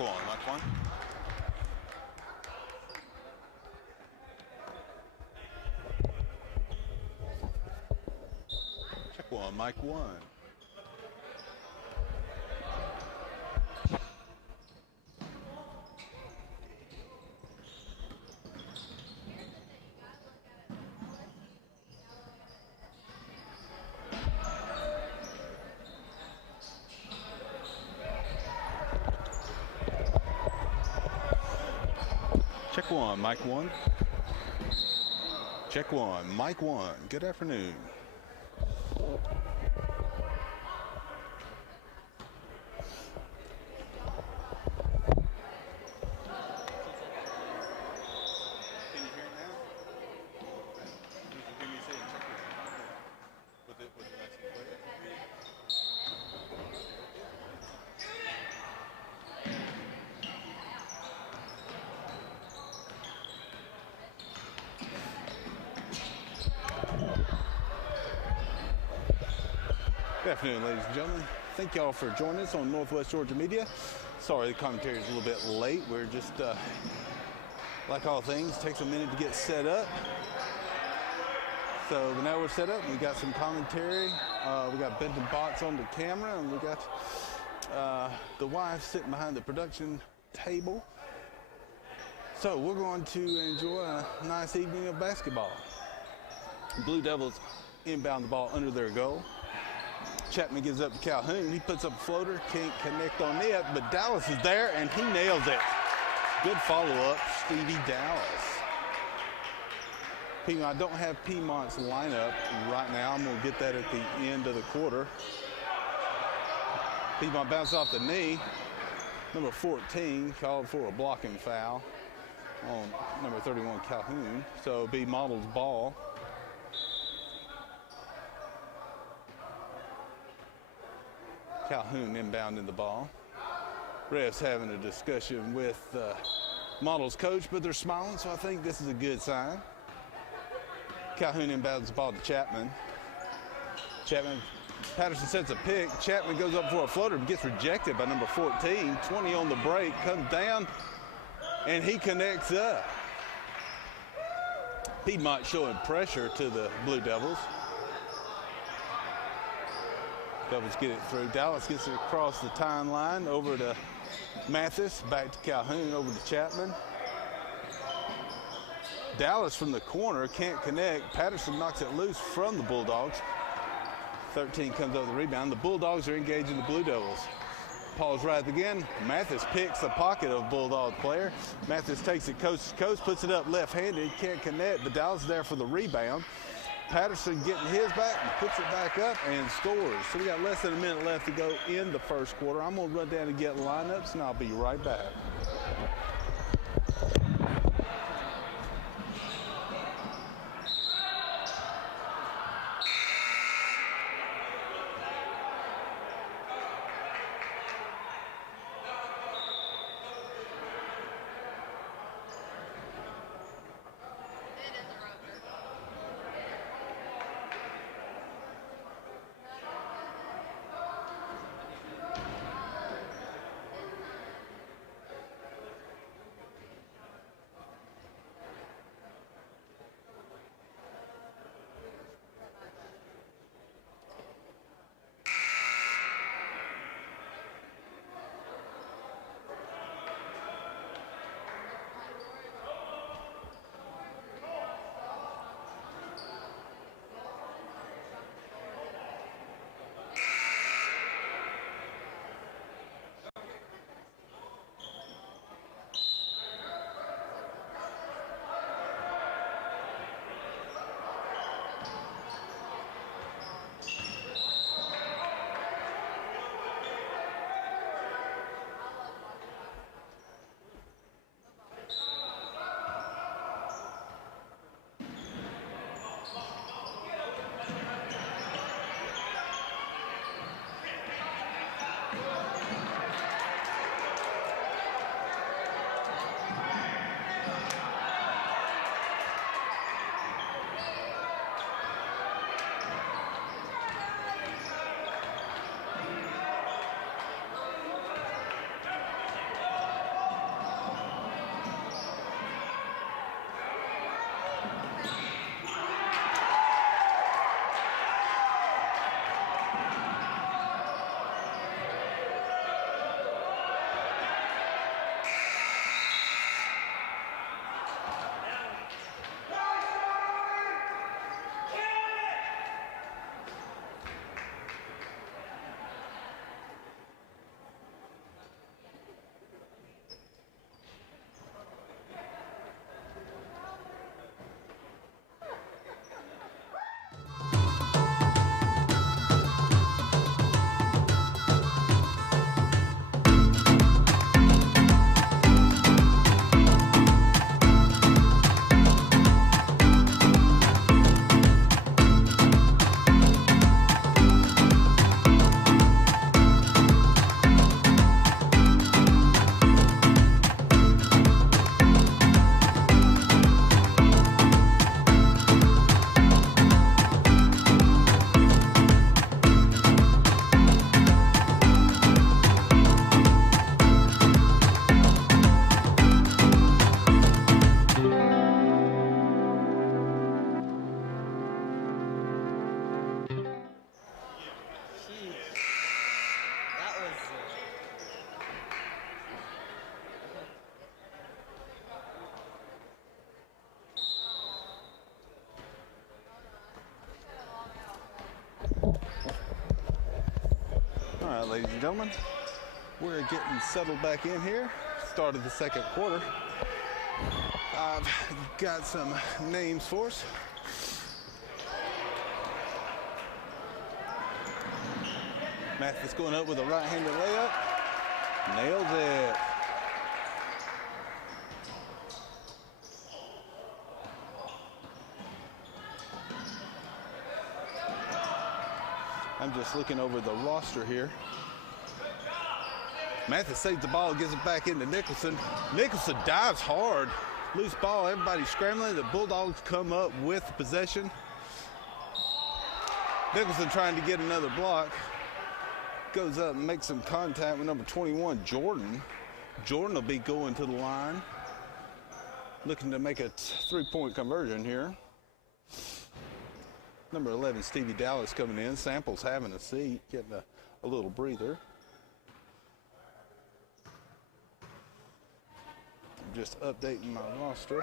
one, mic one. Check one, mic one. Check one, mic one. Check one, mic one. Good afternoon. Can you hear it now? Can you hear me say check it? With it nice and clear? Good afternoon, ladies and gentlemen. Thank y'all for joining us on Northwest Georgia Media. Sorry the commentary is a little bit late. We're just, like all things, takes a minute to get set up. So now we're set up. We got some commentary. We got Benton Bots on the camera, and we got the wife sitting behind the production table. So we're going to enjoy a nice evening of basketball. Blue Devils inbound the ball under their goal. Chapman gives up to Calhoun. He puts up a floater, can't connect on it, but Dallas is there, and he nails it. Good follow-up, Stevie Dallas. Piedmont, I don't have Piedmont's lineup right now. I'm going to get that at the end of the quarter. Piedmont bounced off the knee. Number 14 called for a blocking foul on number 31, Calhoun. So it'll be Model's ball. Calhoun inbounding the ball. Refs having a discussion with Model's coach, but they're smiling, so I think this is a good sign. Calhoun inbounds the ball to Chapman. Patterson sets a pick. Chapman goes up for a floater, but gets rejected by number 14. 20 on the break, comes down, and he connects up. Piedmont showing pressure to the Blue Devils. Devils get it through. Dallas gets it across the timeline over to Mathis, back to Calhoun, over to Chapman. Dallas from the corner can't connect. Patterson knocks it loose from the Bulldogs. 13 comes over the rebound. The Bulldogs are engaging the Blue Devils. Paul's right again. Mathis picks the pocket of Bulldog player. Mathis takes it coast to coast, puts it up left-handed, can't connect, but Dallas is there for the rebound. Patterson getting his back, puts it back up, and scores. So we got less than a minute left to go in the first quarter. I'm going to run down and get lineups, and I'll be right back. All right, ladies and gentlemen, we're getting settled back in here. Start of the second quarter. I've got some names for us. Mathis going up with a right-handed layup. Nails it. I'm just looking over the roster here. Mathis saves the ball, gives it back into Nicholson. Nicholson dives hard. Loose ball, everybody scrambling. The Bulldogs come up with possession. Nicholson trying to get another block. Goes up and makes some contact with number 21, Jordan. Jordan will be going to the line. Looking to make a three-point conversion here. Number 11, Stevie Dallas coming in. Samples having a seat, getting a little breather. I'm just updating my roster.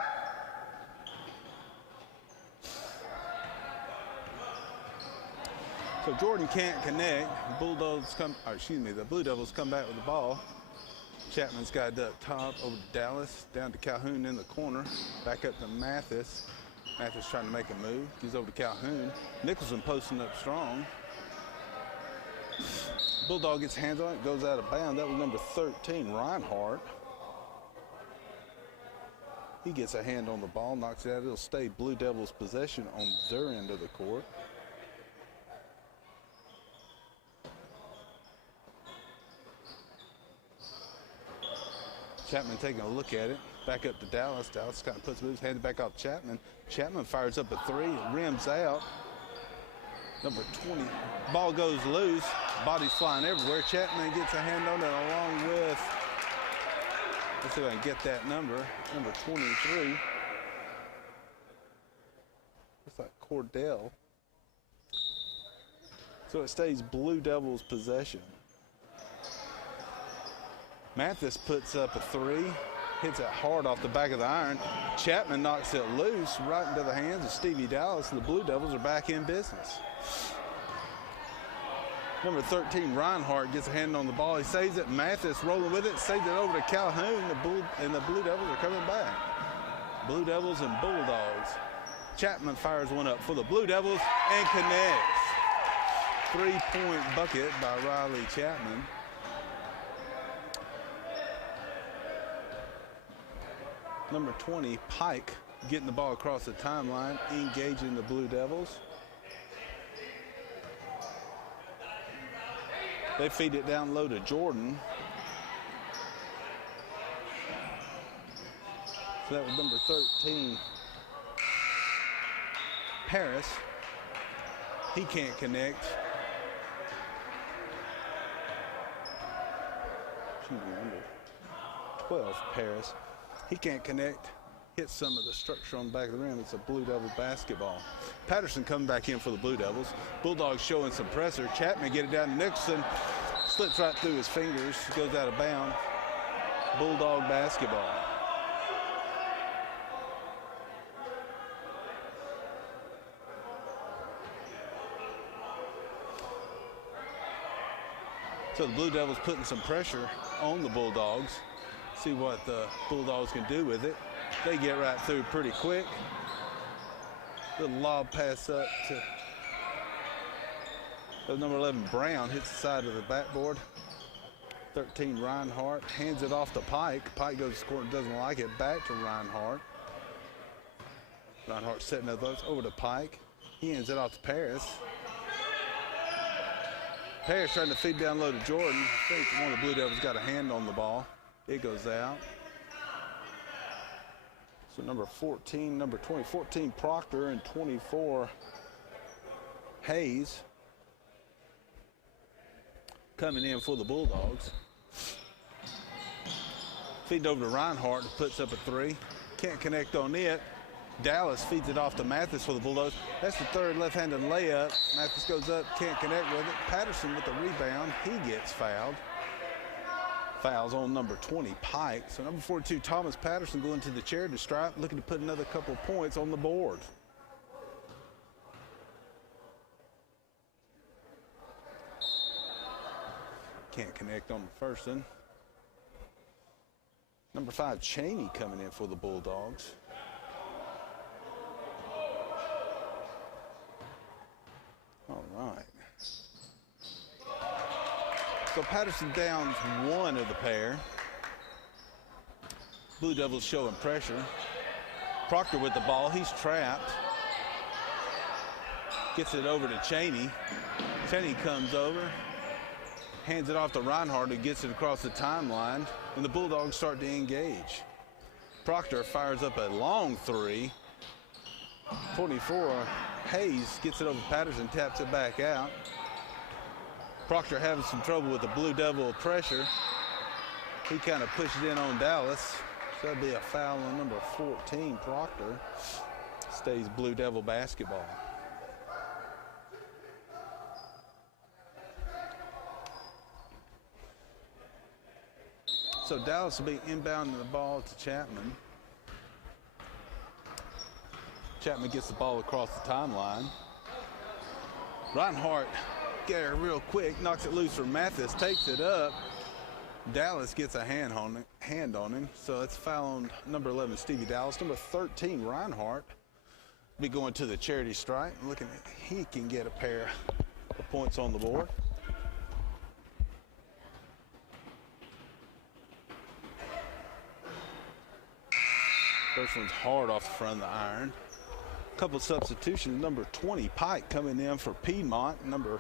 So Jordan can't connect. The Blue Devils come back with the ball. Chapman's got it up top over to Dallas, down to Calhoun in the corner, back up to Mathis. Mathis trying to make a move. He's over to Calhoun. Nicholson posting up strong. Bulldog gets hands on it, goes out of bounds. That was number 13, Reinhardt. He gets a hand on the ball, knocks it out. It'll stay Blue Devils' possession on their end of the court. Chapman taking a look at it. Back up to Dallas. Dallas kind of puts moves, hands back off Chapman. Chapman fires up a three, rims out. Number 20, ball goes loose. Body's flying everywhere. Chapman gets a hand on it along with, let's see if I can get that number 23. Looks like Cordell. So it stays Blue Devils' possession. Mathis puts up a three, hits it hard off the back of the iron. Chapman knocks it loose right into the hands of Stevie Dallas, and the Blue Devils are back in business. Number 13, Reinhardt, gets a hand on the ball. He saves it. Mathis rolling with it, saves it over to Calhoun, and the Blue Devils are coming back. Blue Devils and Bulldogs. Chapman fires one up for the Blue Devils and connects. Three-point bucket by Riley Chapman. Number 20, Pike, getting the ball across the timeline, engaging the Blue Devils. They feed it down low to Jordan. So that was number 13, Paris. He can't connect. Excuse me, number 12, Paris. He can't connect, hits some of the structure on the back of the rim. It's a Blue Devil basketball. Patterson coming back in for the Blue Devils. Bulldogs showing some pressure. Chapman get it down to Nicholson. Slips right through his fingers, goes out of bounds. Bulldog basketball. So the Blue Devils putting some pressure on the Bulldogs. See what the Bulldogs can do with it. They get right through pretty quick. Little lob pass up to number 11, Brown, hits the side of the backboard. 13, Reinhardt, hands it off to Pike. Pike goes to score and doesn't like it. Back to Reinhardt. Reinhardt setting up those over to Pike. He hands it off to Paris. Paris trying to feed down low to Jordan. I think one of the Blue Devils got a hand on the ball. It goes out. So number 14, number 20, 14 Proctor and 24 Hayes coming in for the Bulldogs. Feeding over to Reinhardt, who puts up a three. Can't connect on it. Dallas feeds it off to Mathis for the Bulldogs. That's the third left-handed layup. Mathis goes up, can't connect with it. Patterson with the rebound. He gets fouled. Fouls on number 20, Pike. So number 42, Thomas Patterson, going to the charity stripe, looking to put another couple of points on the board. can't connect on the first one. Number 5, Cheney coming in for the Bulldogs. All right. So Patterson downs one of the pair. Blue Devils showing pressure. Proctor with the ball. He's trapped. Gets it over to Cheney. Cheney comes over, hands it off to Reinhardt, who gets it across the timeline, and the Bulldogs start to engage. Proctor fires up a long three. 24, Hayes gets it over Patterson, taps it back out. Proctor having some trouble with the Blue Devil pressure. He kind of pushes in on Dallas. So that'd be a foul on number 14, Proctor. Stays Blue Devil basketball. So Dallas will be inbounding the ball to Chapman. Chapman gets the ball across the timeline. Reinhardt gets it real quick, knocks it loose from Mathis, takes it up. Dallas gets a hand on him, so it's foul on number 11, Stevie Dallas. Number 13, Reinhardt, be going to the charity strike, looking at he can get a pair of points on the board. First one's hard off the front of the iron. Couple substitutions. Number 20, Pike, coming in for Piedmont. Number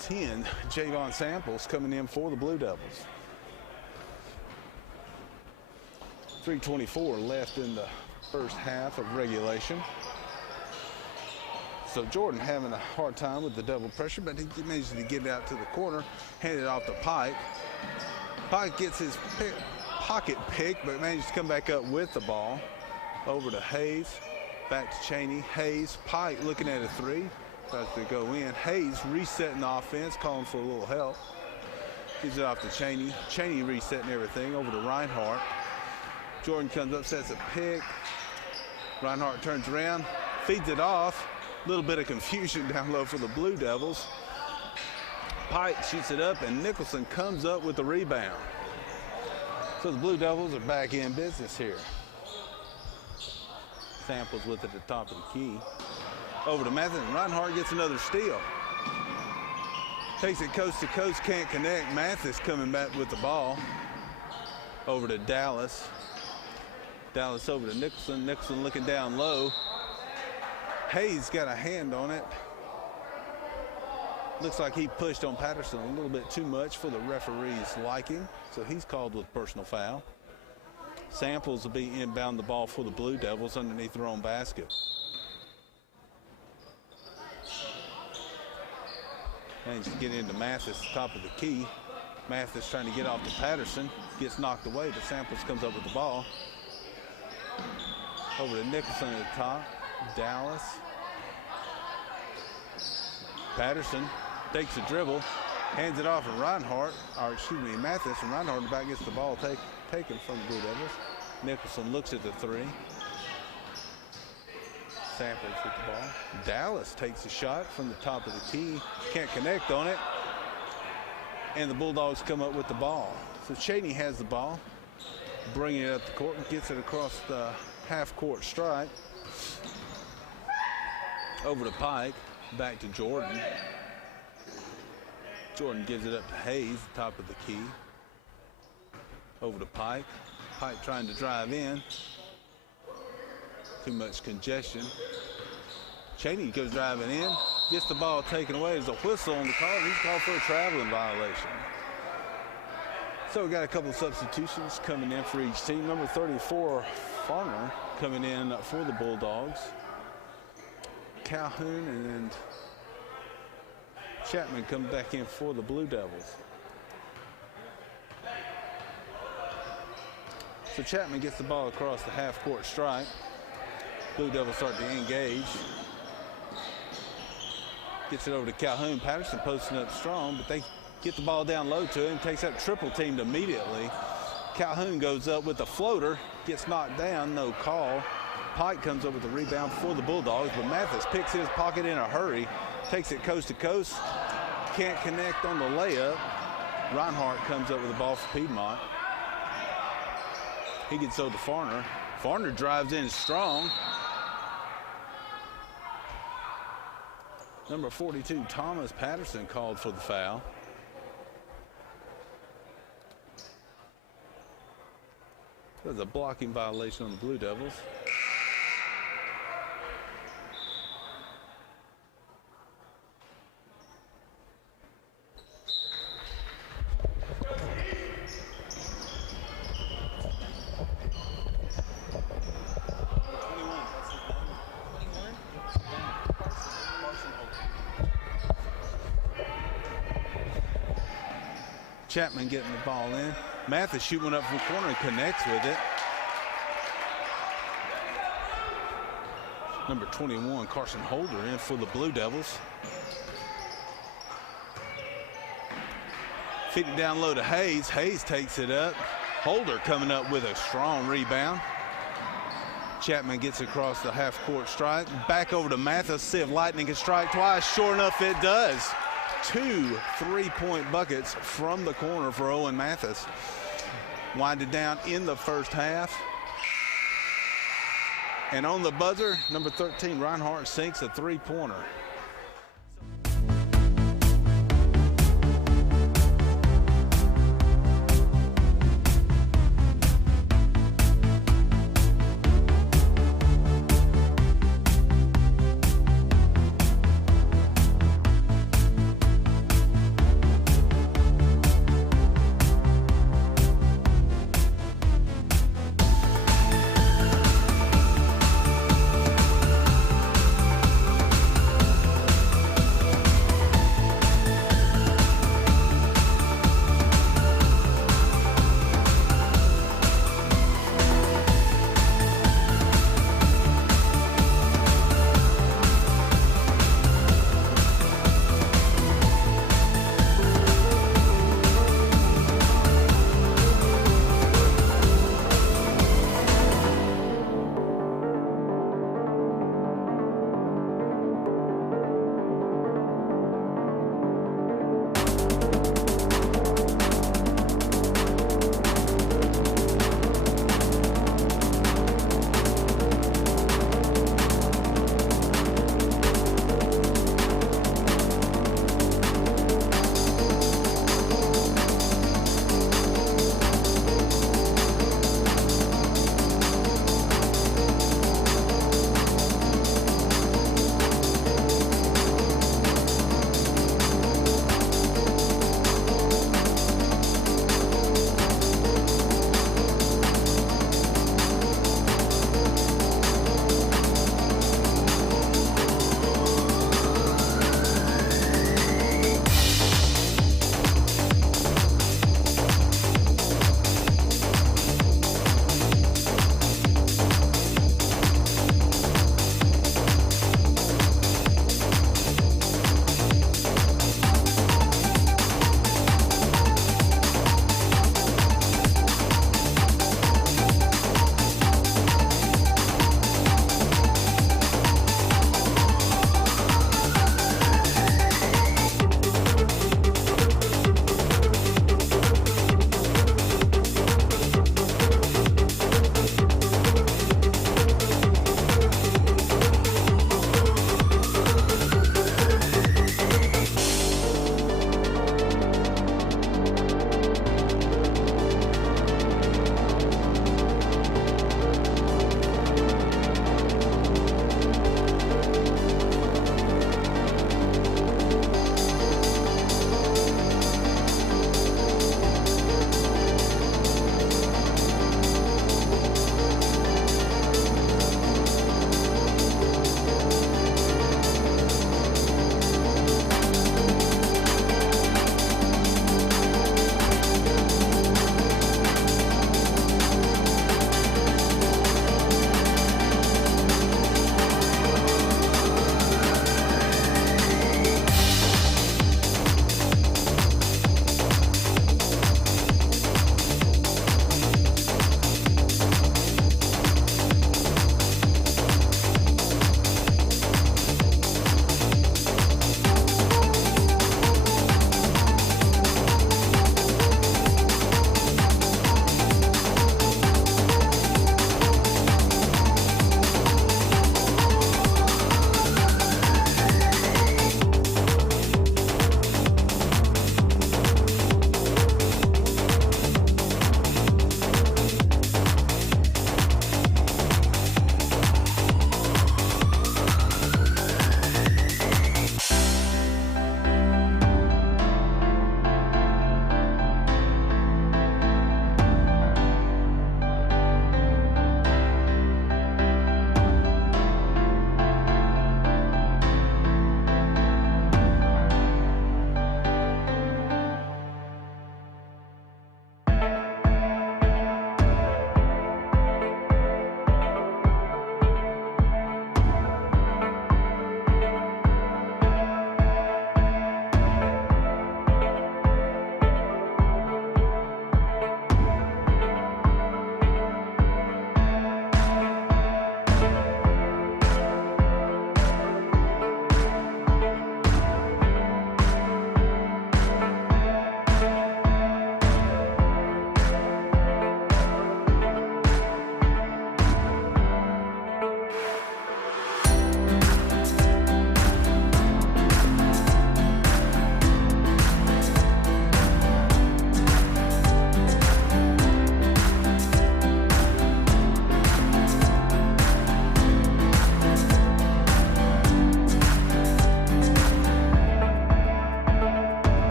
10, Javon Samples, coming in for the Blue Devils. 3:24 left in the first half of regulation. So Jordan having a hard time with the double pressure, but he manages to get it out to the corner, hand it off to Pike. Pike gets his pocket pick, but manages to come back up with the ball. Over to Hayes, back to Cheney. Hayes, Pike looking at a three, tries to go in. Hayes resetting the offense, calling for a little help. Gives it off to Cheney. Cheney resetting everything, over to Reinhardt. Jordan comes up, sets a pick. Reinhardt turns around, feeds it off. A little bit of confusion down low for the Blue Devils. Pike shoots it up, and Nicholson comes up with the rebound. So the Blue Devils are back in business here. Samples with it at the top of the key. Over to Mathis, and Reinhardt gets another steal. Takes it coast to coast, can't connect. Mathis coming back with the ball. Over to Dallas. Dallas over to Nicholson. Nicholson looking down low. Hayes got a hand on it. Looks like he pushed on Patterson a little bit too much for the referee's liking, so he's called with personal foul. Samples will be inbound the ball for the Blue Devils underneath their own basket. Managed to get into Mathis, top of the key. Mathis trying to get off to Patterson, gets knocked away, but Samples comes up with the ball. Over to Nicholson at the top. Dallas. Patterson takes a dribble, hands it off to Reinhardt, or excuse me, Mathis, and Reinhardt about gets the ball taken from the Blue Devils. Nicholson looks at the three. Samples with the ball. Dallas takes a shot from the top of the key, can't connect on it, and the Bulldogs come up with the ball. So Cheney has the ball, bringing it up the court and gets it across the half-court stripe. Over to Pike, back to Jordan. Jordan gives it up to Hayes, top of the key. Over to Pike. Pike trying to drive in. Too much congestion. Cheney goes driving in, gets the ball taken away. There's a whistle on the call. He's called for a traveling violation. So we got a couple of substitutions coming in for each team. Number 34, Farner, coming in for the Bulldogs. Calhoun and Chapman come back in for the Blue Devils. So Chapman gets the ball across the half-court stripe. Blue Devils start to engage. Gets it over to Calhoun. Patterson posting up strong, but they get the ball down low to him. Takes that triple teamed immediately. Calhoun goes up with a floater, gets knocked down, no call. Pike comes up with the rebound for the Bulldogs, but Mathis picks his pocket in a hurry, takes it coast to coast, can't connect on the layup. Reinhardt comes up with the ball for Piedmont. He gets over to Farner. Farner drives in strong. Number 42, Thomas Patterson, called for the foul. There's a blocking violation on the Blue Devils. Chapman getting the ball in. Mathis shooting up from the corner and connects with it. Number 21, Carson Holder, in for the Blue Devils. Feed it down low to Hayes. Hayes takes it up. Holder coming up with a strong rebound. Chapman gets across the half-court stripe. Back over to Mathis. See if Lightning can strike twice. Sure enough, it does. 2 3-point buckets from the corner for Owen Mathis. Winded down in the first half. And on the buzzer, number 13, Reinhardt sinks a 3-pointer.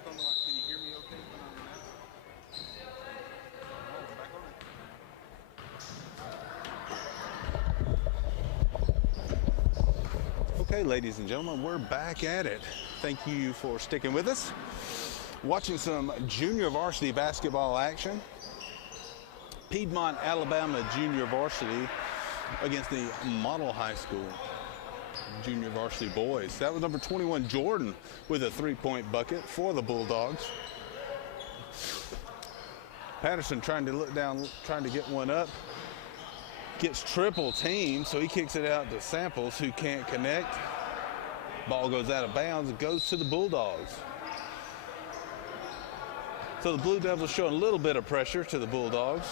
back on the mic. Can you hear me okay when I'm back on it? Okay, ladies and gentlemen, we're back at it. Thank you for sticking with us. Watching some junior varsity basketball action. Piedmont, Alabama junior varsity against the Model High School junior varsity boys. That was number 21, Jordan, with a three-point bucket for the Bulldogs. Patterson trying to look down, trying to get one up. Gets triple teamed, so he kicks it out to Samples, who can't connect. Ball goes out of bounds and goes to the Bulldogs. So the Blue Devils showing a little bit of pressure to the Bulldogs.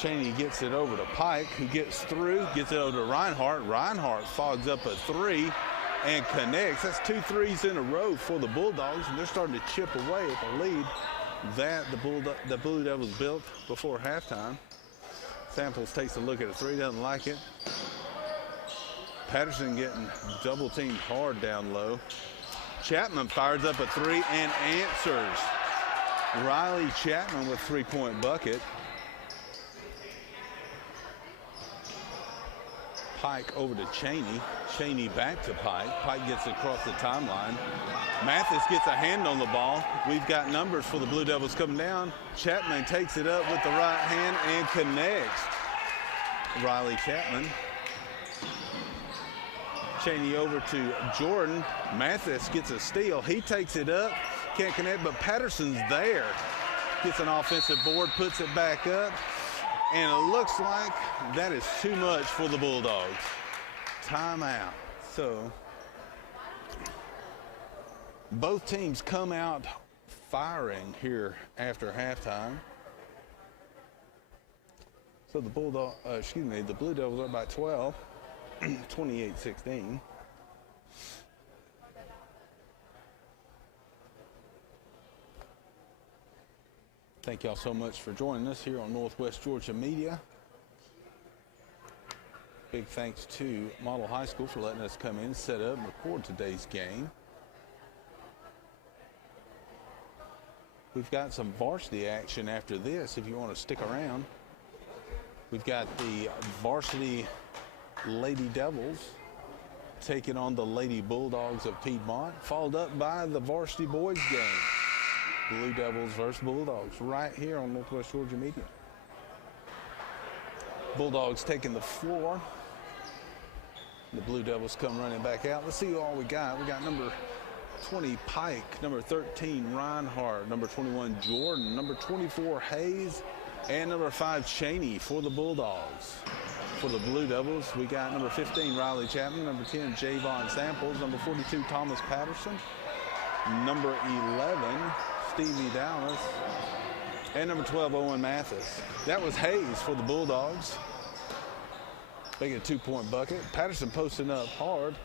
Cheney gets it over to Pike, who gets through, gets it over to Reinhardt. Reinhardt fogs up a three and connects. That's 2 threes in a row for the Bulldogs, and they're starting to chip away at the lead that the Blue Devils built before halftime. Samples takes a look at a three, doesn't like it. Patterson getting double teamed hard down low. Chapman fires up a three and answers. Riley Chapman with three-point bucket. Pike over to Cheney. Cheney back to Pike. Pike gets across the timeline. Mathis gets a hand on the ball. We've got numbers for the Blue Devils coming down. Chapman takes it up with the right hand and connects. Riley Chapman. Cheney over to Jordan. Mathis gets a steal. He takes it up. Can't connect, but Patterson's there. Gets an offensive board, puts it back up. And it looks like that is too much for the Bulldogs. Timeout. So both teams come out firing here after halftime. So the Blue Devils are by 12, 28-16. Thank y'all so much for joining us here on Northwest Georgia Media. Big thanks to Model High School for letting us come in, set up, and record today's game. We've got some varsity action after this if you want to stick around. We've got the varsity Lady Devils taking on the Lady Bulldogs of Piedmont, followed up by the varsity boys game. Blue Devils versus Bulldogs right here on Northwest Georgia Media. Bulldogs taking the floor. The Blue Devils come running back out. Let's see who all we got. We got number 20 Pike, number 13 Reinhardt, number 21 Jordan, number 24 Hayes, and number 5 Cheney for the Bulldogs. For the Blue Devils, we got number 15 Riley Chapman, number 10 Javon Samples, number 42 Thomas Patterson, number 11 Stevie Dallas, and number 12 Owen Mathis. That was Hayes for the Bulldogs. They get a 2-point bucket. Patterson posting up hard.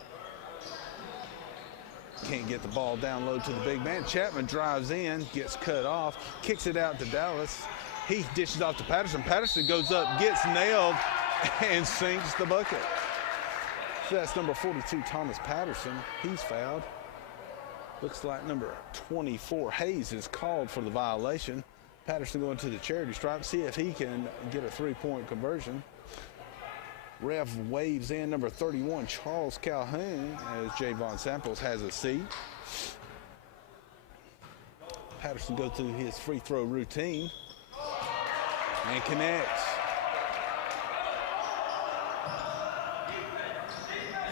Can't get the ball down low to the big man. Chapman drives in, gets cut off, kicks it out to Dallas. He dishes off to Patterson. Patterson goes up, gets nailed, and sinks the bucket. So that's number 42 Thomas Patterson. He's fouled. Looks like number 24 Hayes is called for the violation. Patterson going to the charity stripe, see if he can get a 3-point conversion. Ref waves in number 31 Charles Calhoun as Javon Samples has a seat. Patterson goes through his free throw routine and connects.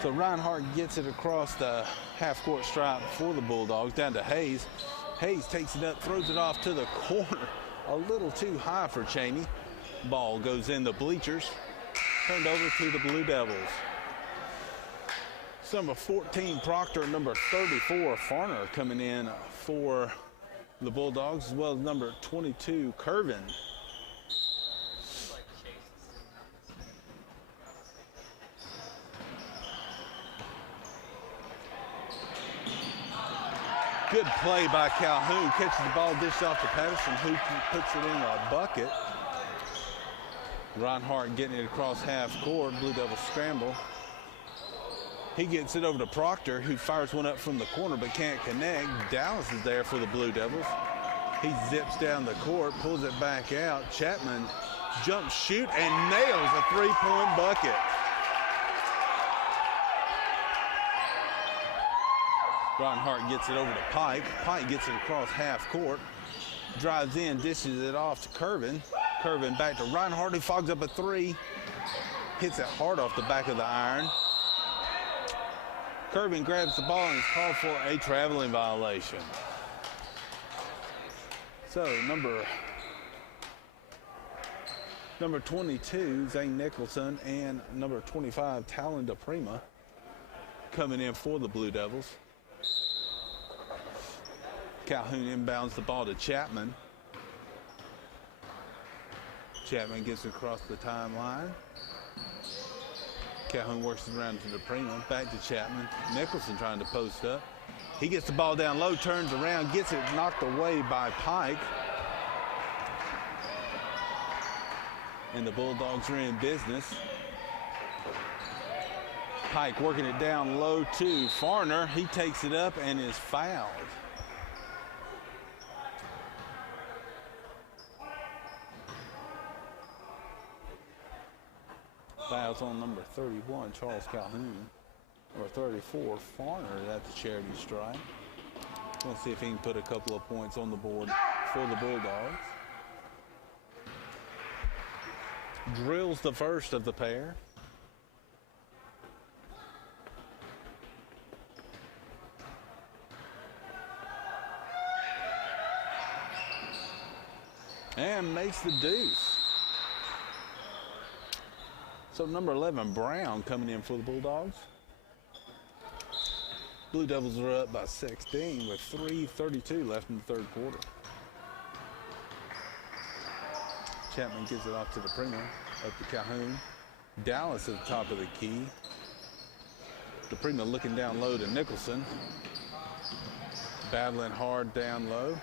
So Reinhardt gets it across the half-court stripe for the Bulldogs, down to Hayes. Hayes takes it up, throws it off to the corner. A little too high for Cheney. Ball goes in the bleachers. Turned over to the Blue Devils. So number 14 Proctor, number 34 Farner coming in for the Bulldogs, as well as number 22 Curvin. Good play by Calhoun. Catches the ball, dished off to Patterson, who puts it in a bucket. Reinhardt getting it across half court. Blue Devils scramble. He gets it over to Proctor, who fires one up from the corner but can't connect. Dallas is there for the Blue Devils. He zips down the court, pulls it back out. Chapman jumps, shoot, and nails a three-point bucket. Reinhardt gets it over to Pike. Pike gets it across half court. Drives in, dishes it off to Curvin. Curvin back to Reinhardt, who fogs up a three. Hits it hard off the back of the iron. Curvin grabs the ball and is called for a traveling violation. So number 22, Zane Nicholson, and number 25, Talon DePrima, coming in for the Blue Devils. Calhoun inbounds the ball to Chapman. Chapman gets across the timeline. Calhoun works it around to DePrima, back to Chapman. Nicholson trying to post up. He gets the ball down low, turns around, gets it knocked away by Pike. And the Bulldogs are in business. Pike working it down low to Farner. He takes it up and is fouled. Fouls on number 31, Charles Calhoun. Or 34, Farner at the charity strike. Let's see if he can put a couple of points on the board for the Bulldogs. Drills the first of the pair. And makes the deuce. So number 11, Brown, coming in for the Bulldogs. Blue Devils are up by 16 with 3:32 left in the third quarter. Chapman gives it off to DePrima, up to Calhoun. Dallas at the top of the key. DePrima looking down low to Nicholson. Battling hard down low.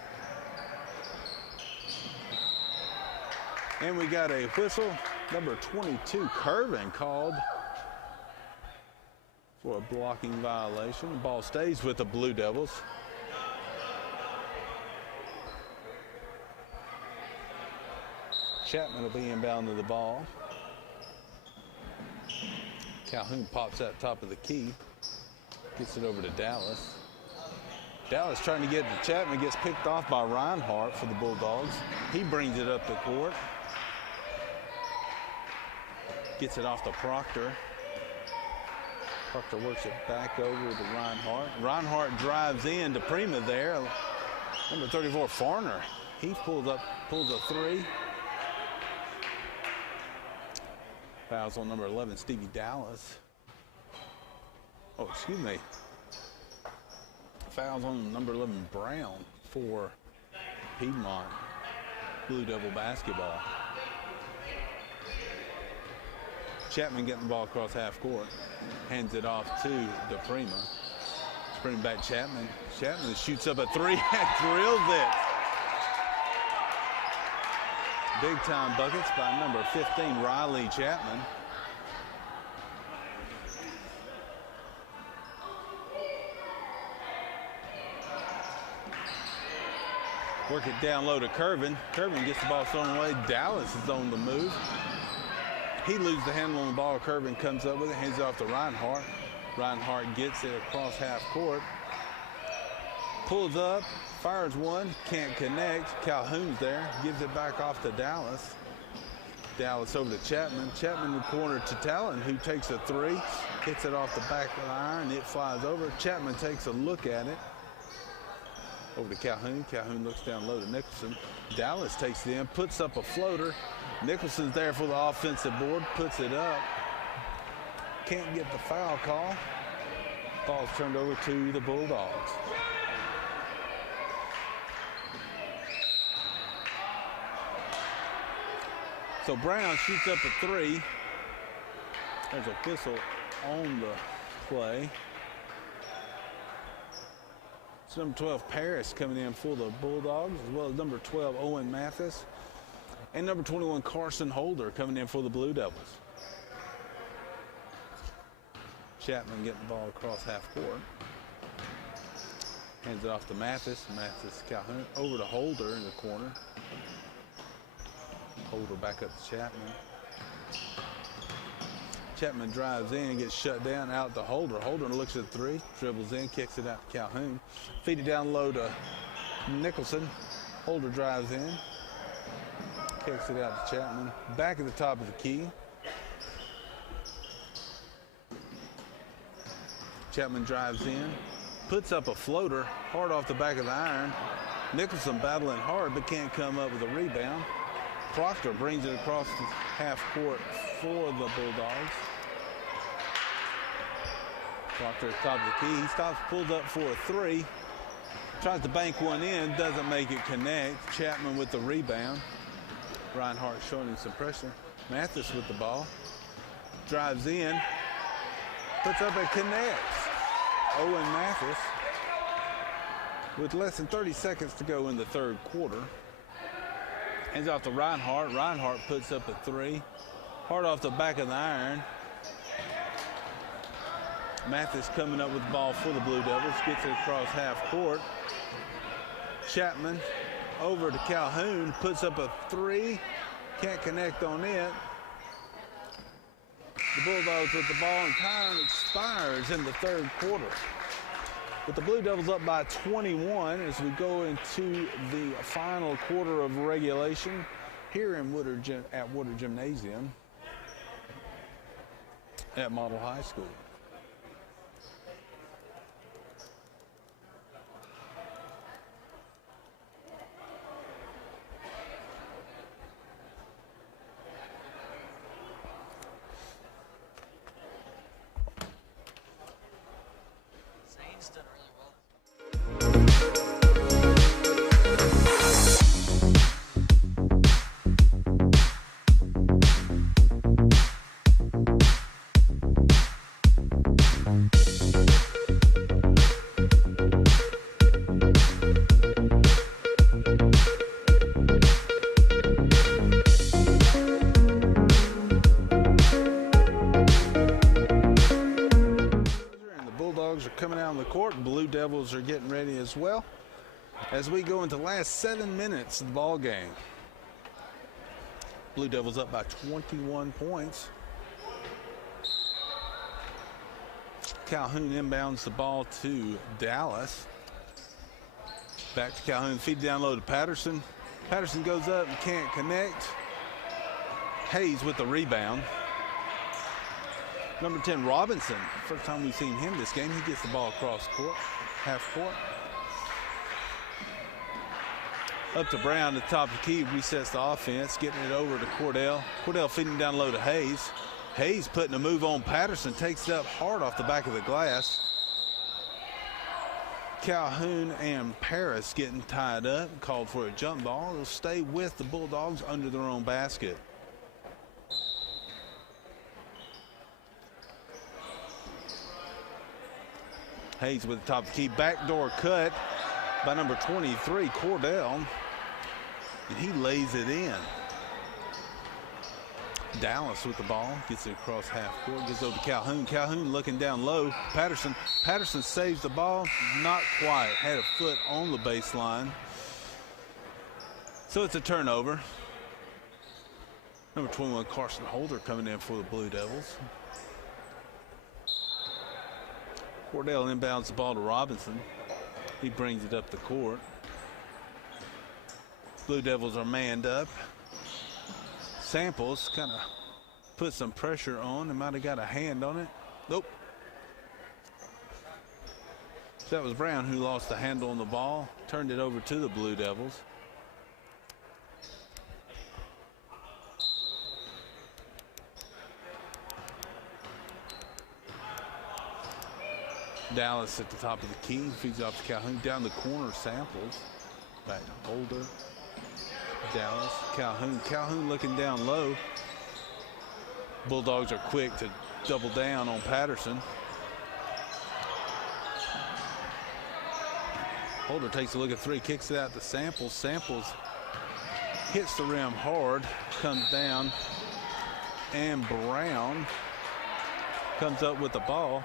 And we got a whistle. Number 22, Curvin, called for a blocking violation. The ball stays with the Blue Devils. Chapman will be inbound to the ball. Calhoun pops out top of the key. Gets it over to Dallas. Dallas trying to get to Chapman, gets picked off by Reinhardt for the Bulldogs. He brings it up the court. Gets it off to Proctor. Proctor works it back over to Reinhardt. Reinhardt drives in to DePrima there. Number 34, Farner. He pulls a three. Fouls on number 11, Stevie Dallas. Oh, excuse me. Fouls on number 11, Brown, for Piedmont Blue Devil basketball. Chapman getting the ball across half court. Hands it off to DePrima. Bring back Chapman. Chapman shoots up a three and drills it. Big time buckets by number 15, Riley Chapman. Work it down low to Curvin. Curvin gets the ball thrown away. Dallas is on the move. He loses the handle on the ball. Curvin comes up with it, hands it off to Reinhardt. Reinhardt gets it across half court. Pulls up, fires one, can't connect. Calhoun's there, gives it back off to Dallas. Dallas over to Chapman. Chapman in the corner to Talon, who takes a three. Hits it off the back of the iron, it flies over. Chapman takes a look at it. Over to Calhoun. Calhoun looks down low to Nicholson. Dallas takes it in, puts up a floater. Nicholson's there for the offensive board, puts it up. Can't get the foul call. Ball's turned over to the Bulldogs. So Brown shoots up a three. There's a whistle on the play. It's number 12, Paris, coming in for the Bulldogs, as well as number 12, Owen Mathis, and number 21, Carson Holder, coming in for the Blue Devils. Chapman getting the ball across half court. Hands it off to Mathis. Mathis, Calhoun. Over to Holder in the corner. Holder back up to Chapman. Chapman drives in, gets shut down, out to Holder. Holder looks at three, dribbles in, kicks it out to Calhoun. Feed it down low to Nicholson. Holder drives in, kicks it out to Chapman. Back at the top of the key. Chapman drives in, puts up a floater, hard off the back of the iron. Nicholson battling hard, but can't come up with a rebound. Proctor brings it across the half court for the Bulldogs. Proctor at the top of the key. He stops, pulls up for a three. Tries to bank one in, doesn't make it connect. Chapman with the rebound. Reinhardt showing him some pressure. Mathis with the ball. Drives in. Puts up and connects. Owen Mathis with less than 30 seconds to go in the third quarter. Hands off to Reinhardt. Reinhardt puts up a three. Hard off the back of the iron. Mathis coming up with the ball for the Blue Devils. Gets it across half court. Chapman over to Calhoun. Puts up a three. Can't connect on it. The Bulldogs with the ball, and time expires in the third quarter. With the Blue Devils up by 21 as we go into the final quarter of regulation here in Woodard Gymnasium at Model High School. Coming out on the court. Blue Devils are getting ready as well as we go into the last 7 minutes of the ball game. Blue Devils up by 21 points. Calhoun inbounds the ball to Dallas. Back to Calhoun, feed down low to Patterson. Patterson goes up and can't connect. Hayes with the rebound. Number 10, Robinson. First time we've seen him this game. He gets the ball across court, half court. Up to Brown at the top of the key, resets the offense, getting it over to Cordell. Cordell feeding down low to Hayes. Hayes putting a move on Patterson, takes it up hard off the back of the glass. Calhoun and Paris getting tied up, called for a jump ball. It'll stay with the Bulldogs under their own basket. Hayes with the top of the key, backdoor cut by number 23, Cordell, and he lays it in. Dallas with the ball, gets it across half court, gets over to Calhoun. Calhoun looking down low. Patterson saves the ball, not quite, had a foot on the baseline. So it's a turnover. Number 21, Carson Holder coming in for the Blue Devils. Cordell inbounds the ball to Robinson. He brings it up the court. Blue Devils are manned up. Samples kind of put some pressure on. They might have got a hand on it. Nope. So that was Brown who lost the handle on the ball. Turned it over to the Blue Devils. Dallas at the top of the key, feeds off to Calhoun, down the corner, Samples, back to Holder, Dallas, Calhoun looking down low. Bulldogs are quick to double down on Patterson. Holder takes a look at three, kicks it out to Samples. Samples hits the rim hard, comes down, and Brown comes up with the ball.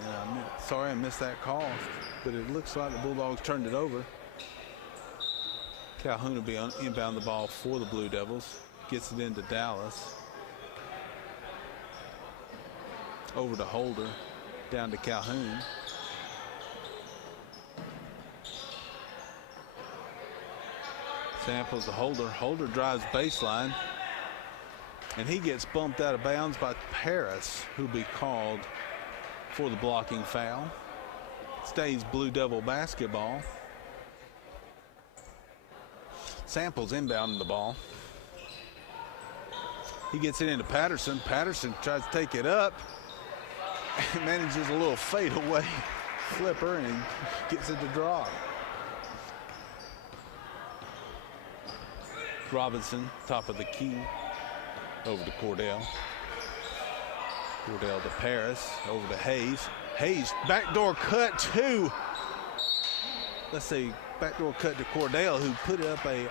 And sorry I missed that call, but it looks like the Bulldogs turned it over. Calhoun will be inbound the ball for the Blue Devils. Gets it into Dallas. Over to Holder. Down to Calhoun. Samples to Holder. Holder drives baseline. And he gets bumped out of bounds by Paris, who'll be called for the blocking foul. Stays Blue Devil basketball. Samples inbounding the ball. He gets it into Patterson. Patterson tries to take it up. And manages a little fadeaway flipper and gets it to drop. Robinson, top of the key. Over to Cordell. Cordell to Paris. Over to Hayes. Hayes, backdoor cut to, let's say, backdoor cut to Cordell, who put up a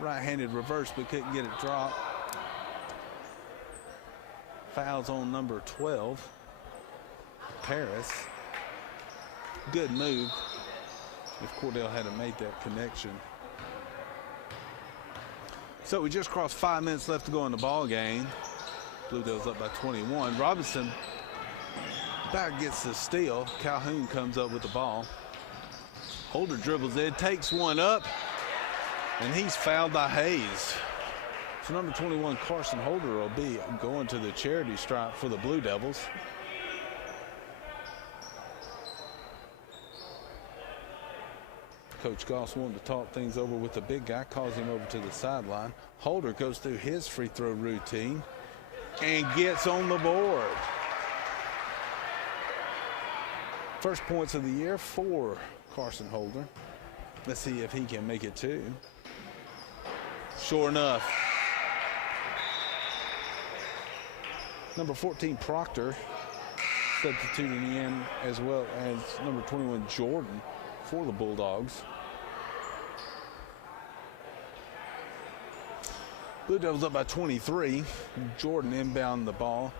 right-handed reverse but couldn't get it dropped. Fouls on number 12. Paris. Good move if Cordell hadn't made that connection. So we just crossed 5 minutes left to go in the ball game. Blue Devils up by 21. Robinson back gets the steal. Calhoun comes up with the ball. Holder dribbles in, takes one up, and he's fouled by Hayes. So number 21, Carson Holder, will be going to the charity stripe for the Blue Devils. Coach Goss wanted to talk things over with the big guy, calls him over to the sideline. Holder goes through his free throw routine and gets on the board. First points of the year for Carson Holder. Let's see if he can make it too. Sure enough. Number 14, Proctor, substituting in, as well as number 21, Jordan, for the Bulldogs. Blue Devils up by 23. Jordan inbound the ball.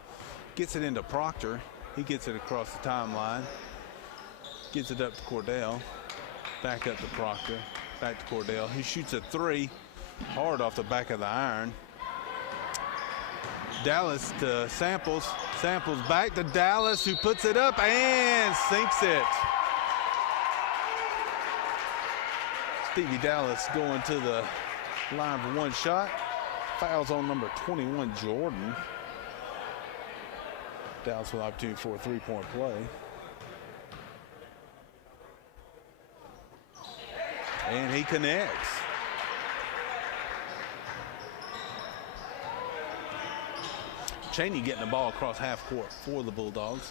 Gets it into Proctor. He gets it across the timeline. Gets it up to Cordell. Back up to Proctor. Back to Cordell. He shoots a three. Hard off the back of the iron. Dallas to Samples. Samples back to Dallas, who puts it up and sinks it. Stevie Dallas going to the line for one shot. Fouls on number 21, Jordan. Dallas with opportunity for a three-point play. And he connects. Cheney getting the ball across half court for the Bulldogs.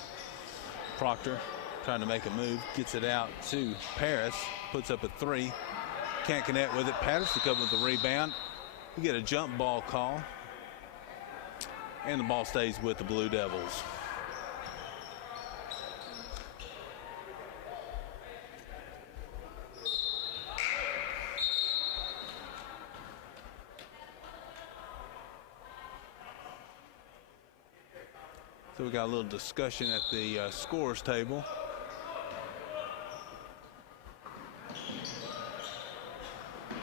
Proctor trying to make a move, gets it out to Paris, puts up a three. Can't connect with it. Patterson comes with the rebound. We get a jump ball call. And the ball stays with the Blue Devils. So we got a little discussion at the scores table.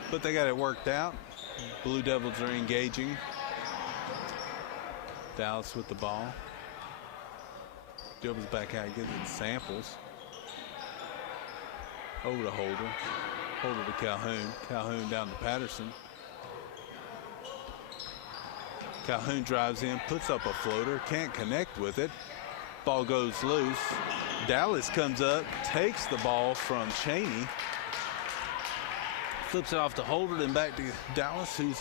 But they got it worked out. Blue Devils are engaging. Dallas with the ball. Dribbles back out, gives it Samples. Over to Holder. Holder to Calhoun. Calhoun down to Patterson. Calhoun drives in, puts up a floater, can't connect with it. Ball goes loose. Dallas comes up, takes the ball from Cheney. Flips it off to Holder, then back to Dallas, who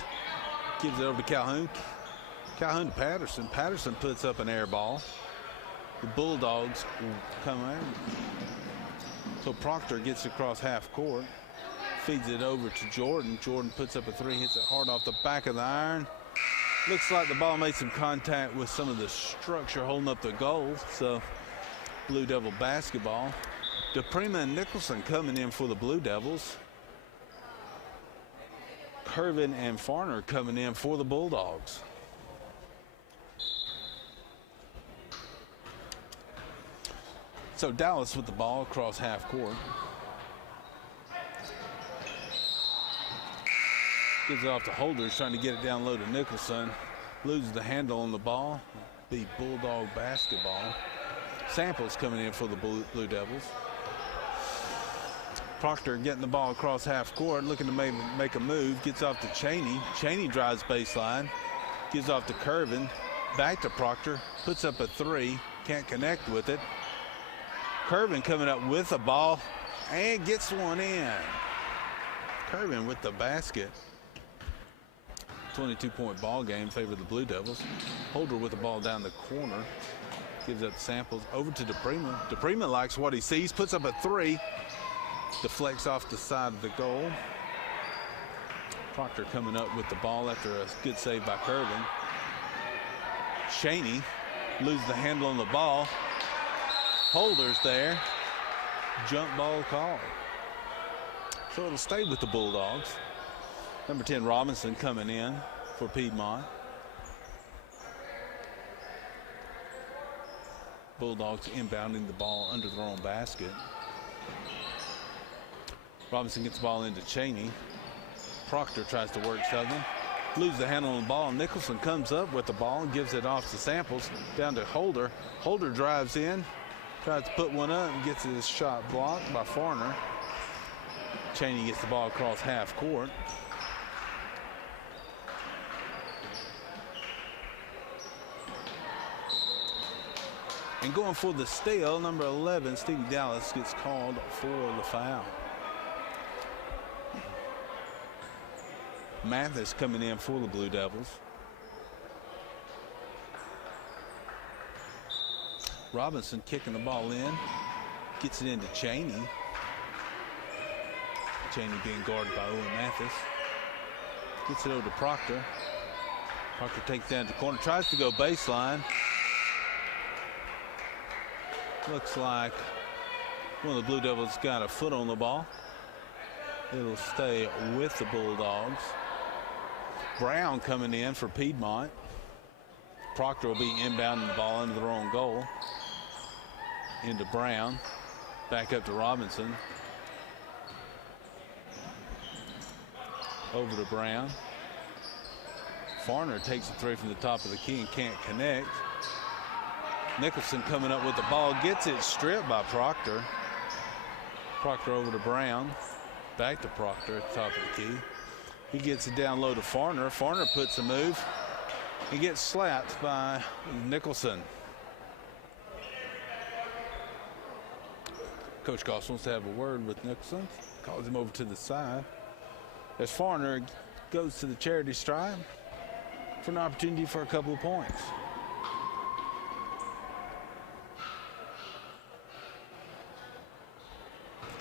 gives it over to Calhoun. Calhoun to Patterson. Patterson puts up an air ball. The Bulldogs come in. So Proctor gets across half court, feeds it over to Jordan. Jordan puts up a three, hits it hard off the back of the iron. Looks like the ball made some contact with some of the structure holding up the goal. So Blue Devil basketball. DePrima and Nicholson coming in for the Blue Devils. Curvin and Farner coming in for the Bulldogs. So Dallas with the ball across half court. Gives it off to Holders, trying to get it down low to Nicholson. Loses the handle on the ball. Be Bulldog basketball. Samples coming in for the Blue Devils. Proctor getting the ball across half court, looking to make a move. Gets off to Cheney. Cheney drives baseline. Gives off to Curvin. Back to Proctor. Puts up a three. Can't connect with it. Curvin coming up with the ball and gets one in. Curvin with the basket. 22-point ball game in favor of the Blue Devils. Holder with the ball down the corner. Gives up Samples over to DePrima. DePrima likes what he sees. Puts up a three. Deflects off the side of the goal. Proctor coming up with the ball after a good save by Curvin. Cheney loses the handle on the ball. Holders there. Jump ball call. So it'll stay with the Bulldogs. Number 10, Robinson coming in for Piedmont. Bulldogs inbounding the ball under their own basket. Robinson gets the ball into Cheney. Proctor tries to work Southern. Loses the handle on the ball. Nicholson comes up with the ball and gives it off to Samples. Down to Holder. Holder drives in. Tries to put one up and gets his shot blocked by Farner. Cheney gets the ball across half court. And going for the steal, number 11, Stevie Dallas, gets called for the foul. Mathis coming in for the Blue Devils. Robinson kicking the ball in. Gets it into Cheney. Cheney being guarded by Owen Mathis. Gets it over to Proctor. Proctor takes down to the corner. Tries to go baseline. Looks like one of the Blue Devils got a foot on the ball. It'll stay with the Bulldogs. Brown coming in for Piedmont. Proctor will be inbounding the ball into their own goal. Into Brown. Back up to Robinson. Over to Brown. Farner takes a three from the top of the key and can't connect. Nicholson coming up with the ball, gets it stripped by Proctor. Proctor over to Brown. Back to Proctor at the top of the key. He gets it down low to Farner. Farner puts a move. He gets slapped by Nicholson. Coach Goss wants to have a word with Nicholson. Calls him over to the side. As Farner goes to the charity stripe for an opportunity for a couple of points.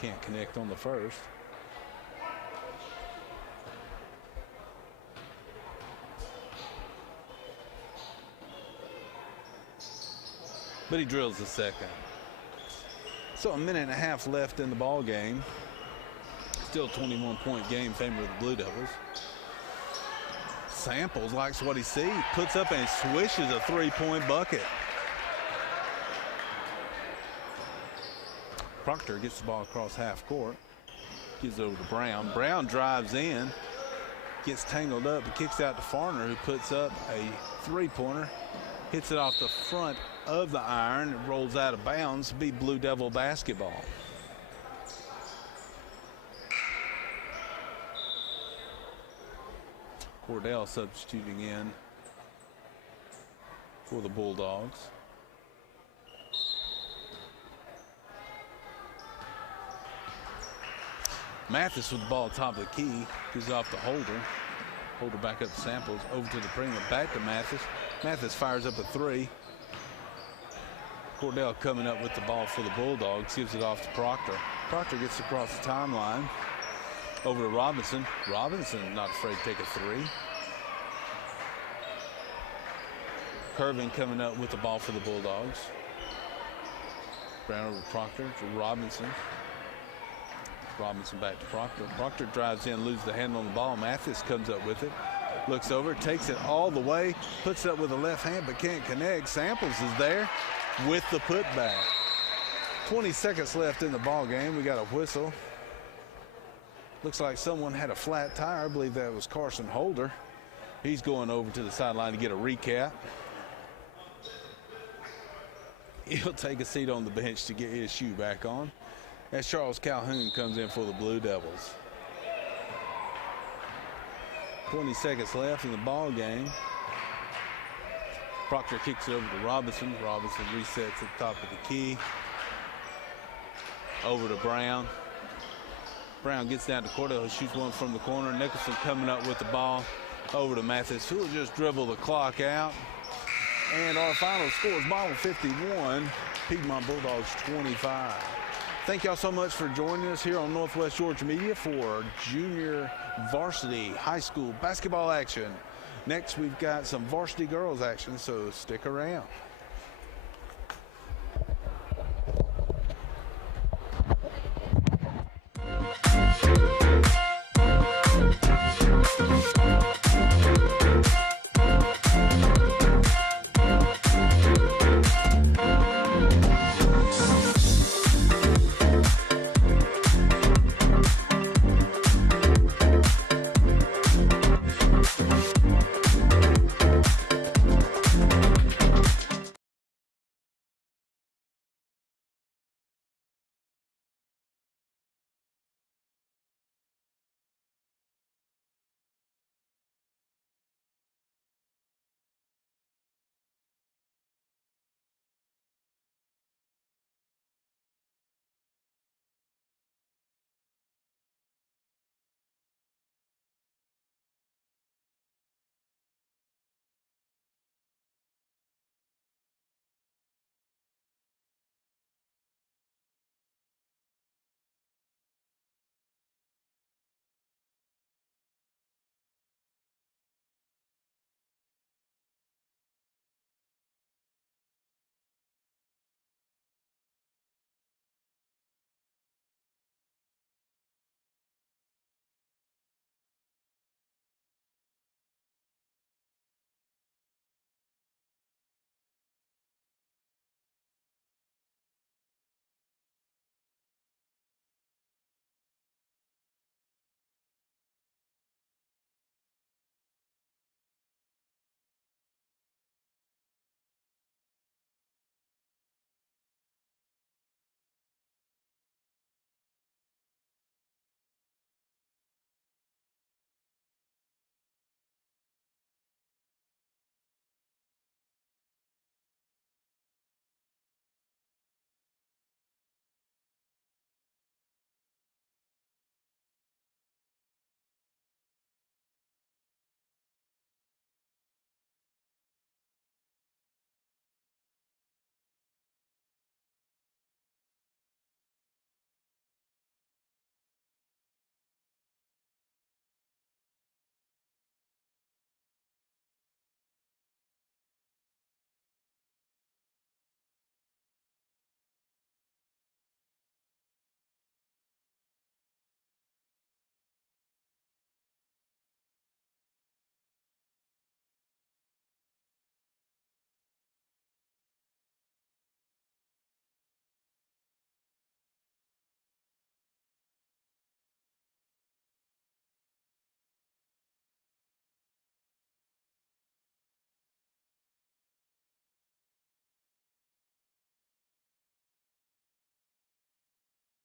Can't connect on the first. But he drills the second. So a minute and a half left in the ball game. Still 21-point game in favor of the Blue Devils. Samples likes what he sees. Puts up and swishes a three-point bucket. Proctor gets the ball across half court. Gives it over to Brown. Brown drives in. Gets tangled up and kicks out to Farner, who puts up a three-pointer. Hits it off the front of the iron. It rolls out of bounds. Be Blue Devil basketball. Cordell substituting in for the Bulldogs. Mathis with the ball at the top of the key. Gives off to Holder. Holder back up to Samples. Over to the Prima. Back to Mathis. Mathis fires up a three. Cordell coming up with the ball for the Bulldogs. Gives it off to Proctor. Proctor gets across the timeline. Over to Robinson. Robinson not afraid to take a three. Curvin coming up with the ball for the Bulldogs. Brown over to Proctor to Robinson. Robinson back to Proctor. Proctor drives in, loses the handle on the ball. Mathis comes up with it. Looks over, takes it all the way, puts it up with the left hand, but can't connect. Samples is there with the putback. 20 seconds left in the ball game. We got a whistle. Looks like someone had a flat tire. I believe that was Carson Holder. He's going over to the sideline to get a recap. He'll take a seat on the bench to get his shoe back on as Charles Calhoun comes in for the Blue Devils. 20 seconds left in the ball game. Proctor kicks it over to Robinson. Robinson resets at the top of the key. Over to Brown. Brown gets down to Cordell, shoots one from the corner. Nicholson coming up with the ball over to Mathis, who will just dribble the clock out. And our final score is Bottle 51, Piedmont Bulldogs 25. Thank y'all so much for joining us here on Northwest Georgia Media for junior varsity high school basketball action. Next, we've got some varsity girls action, so stick around.